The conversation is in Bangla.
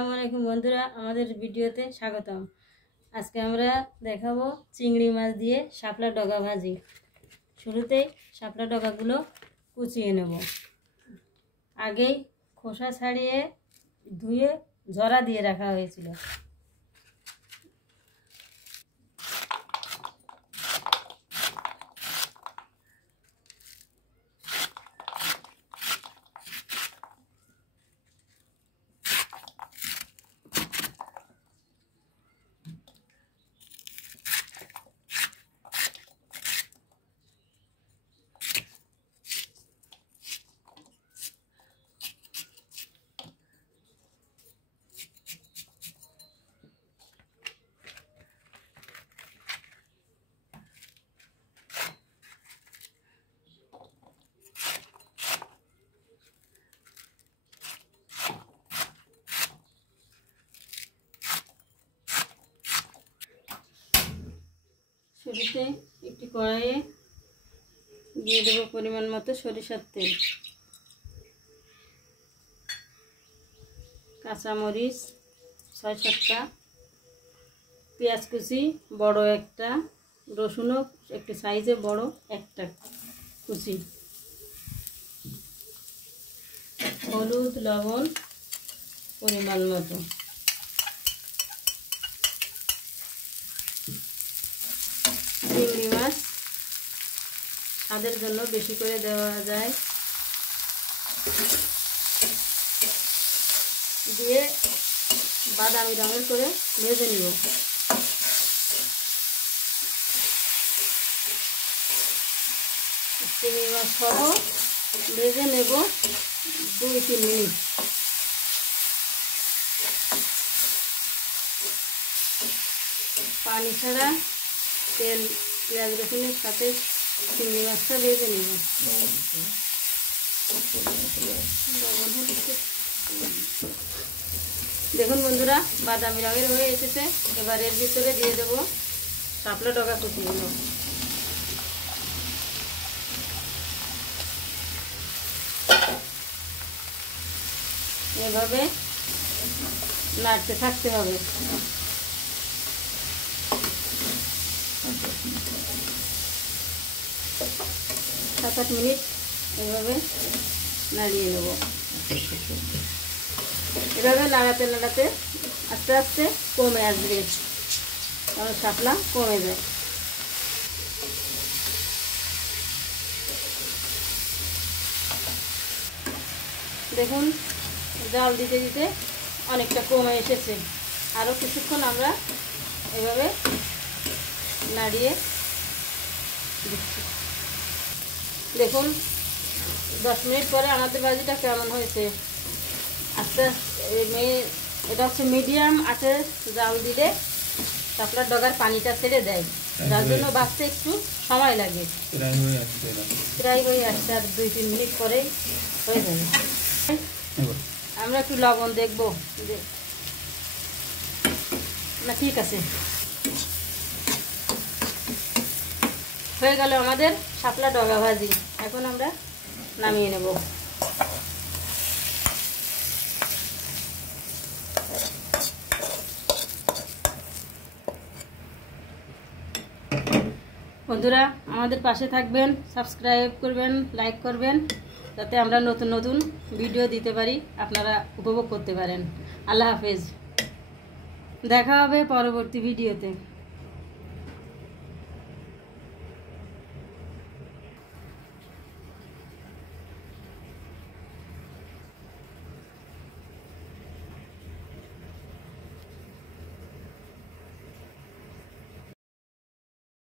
আসসালামু আলাইকুম বন্ধুরা, আমাদের ভিডিওতে স্বাগতম। আজকে আমরা দেখাবো চিংড়ি মাছ দিয়ে শাপলা ডগা ভাজি। শুরুতেই শাপলা ডগাগুলো কুচিয়ে নেব। আগেই খোসা ছাড়িয়ে ধুয়ে ঝরা দিয়ে রাখা হয়েছিল। শুরুতে একটি কড়াইয়ে দিয়ে দেবো পরিমাণ মতো সরিষার তেল, কাঁচামরিচ ৬-৭টা, পেঁয়াজ কুচি বড় একটা, রসুনও একটু সাইজে বড় একটা কুচি, হলুদ লবণ পরিমাণ মতো, চিংড়ি মাছ স্বাদের জন্য বেশি করে দেওয়া যায়, দিয়ে বাদামি রঙের করে ভেজে নিব। চিংড়ি মাছ সহ ভেজে নেব 2-3 মিনিট। পানি ছাড়া তেল পেঁয়াজ রসুনের সাথে চিংড়ি মাছটা ভেজে নেব। দেখুন বন্ধুরা, বাদামি রঙের হয়ে এসেছে। এবার এর ভিতরে দিয়ে দেবো শাপলা ডগা কুচিগুলো। এভাবে নাড়তে থাকতে হবে। 7-8 মিনিট এভাবে নাড়িয়ে নেব। এভাবে নাড়াতে নাড়াতে আস্তে আস্তে কমে আসবে, কারণ শাপলা কমে যায়। দেখুন, জাল দিতে দিতে অনেকটা কমে এসেছে। আরও কিছুক্ষণ আমরা এভাবে নাড়িয়ে দিচ্ছি। দেখুন 10 মিনিট পরে আমাদের ভাজিটা কেমন হয়েছে। আস্তে আস্তে এটা হচ্ছে মিডিয়াম আঁচে জাল দিলে শাপলার ডগার পানিটা ছেড়ে দেয়, যার জন্য বাঁচতে একটু সময় লাগে। প্রায় হয়ে আসছে, আর 2-3 মিনিট পরেই হয়ে যাবে। আমরা একটু লবণ দেখবো না, ঠিক আছে, হয়ে গেল আমাদের শাপলা ডগা ভাজি। এখন আমরা নামিয়ে নেব। বন্ধুরা, আমাদের পাশে থাকবেন, সাবস্ক্রাইব করবেন, লাইক করবেন, যাতে আমরা নতুন নতুন ভিডিও দিতে পারি, আপনারা উপভোগ করতে পারেন। আল্লাহ হাফেজ, দেখা হবে পরবর্তী ভিডিওতে।